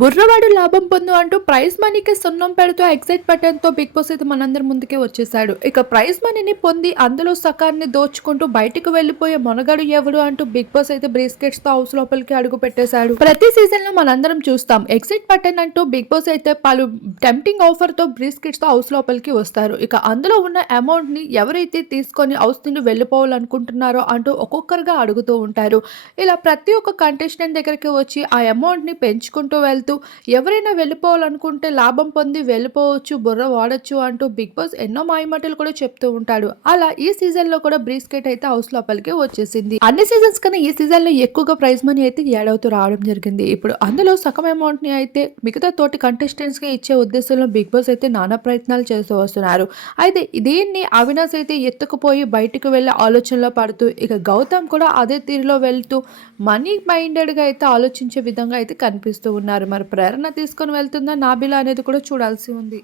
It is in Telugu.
బుర్రవాడు లాభం పొందు అంటూ ప్రైజ్ మనీకి సున్నం పెడుతూ ఎగ్జైట్తో బిగ్ బాస్ అయితే మనందరి ముందుకే వచ్చేసాడు ఇక ప్రైజ్ మనీని పొంది అందులో సకాన్ని దోచుకుంటూ బయటకు వెళ్ళిపోయే మొనగాడు ఎవడు అంటూ బిగ్ బాస్ అయితే బ్రీస్కెట్స్తో హౌస్ లోపలికి అడుగు పెట్టేశాడు. ప్రతి సీజన్లో మనందరం చూస్తాం. ఎగ్జిట్ బటన్ అంటూ బిగ్ బాస్ అయితే పలు టెంప్టింగ్ ఆఫర్తో బ్రీస్కెట్స్తో హౌస్ లోపలికి వస్తారు. ఇక అందులో ఉన్న అమౌంట్ని ఎవరైతే తీసుకొని హౌస్ నుండి వెళ్ళిపోవాలనుకుంటున్నారో అంటూ ఒక్కొక్కరుగా అడుగుతూ ఉంటారు. ఇలా ప్రతి ఒక్క కంటెస్టెంట్ దగ్గరికి వచ్చి ఆ అమౌంట్ని పెంచుకుంటూ వెళ్తూ ఎవరైనా వెళ్ళిపోవాలనుకుంటే లాభం పొంది వెళ్ళిపోవచ్చు బుర్ర వాడచ్చు అంటూ బిగ్ బాస్ ఎన్నో మాయమాటలు కూడా చెప్తూ ఉంటాడు. అలా ఈ సీజన్లో కూడా బ్రీస్కెట్ అయితే హౌస్ లోపలికి వచ్చేసింది. అన్ని సీజన్స్ కన్నా ఈ సీజన్లో ఎక్కువగా ప్రైజ్ మనీ అయితే యాడ్ అవుతూ రావడం జరిగింది. ఇప్పుడు అందులో సగం అమౌంట్ని అయితే మిగతా తోటి కంటెస్టెంట్స్కి ఇచ్చే ఉద్దేశంలో బిగ్ బాస్ అయితే నానా ప్రయత్నాలు చేస్తూ వస్తున్నారు. అయితే దీన్ని అవినాష్ అయితే ఎత్తుకుపోయి బయటకు వెళ్ళే ఆలోచనలో పడుతూ ఇక గౌతమ్ కూడా అదే తీరులో వెళ్తూ మనీ మైండెడ్గా అయితే ఆలోచించే విధంగా అయితే కనిపిస్తూ ఉన్నారు. మరి ప్రేరణ తీసుకొని వెళ్తుందా? నాబిలా అనేది కూడా చూడాల్సి ఉంది.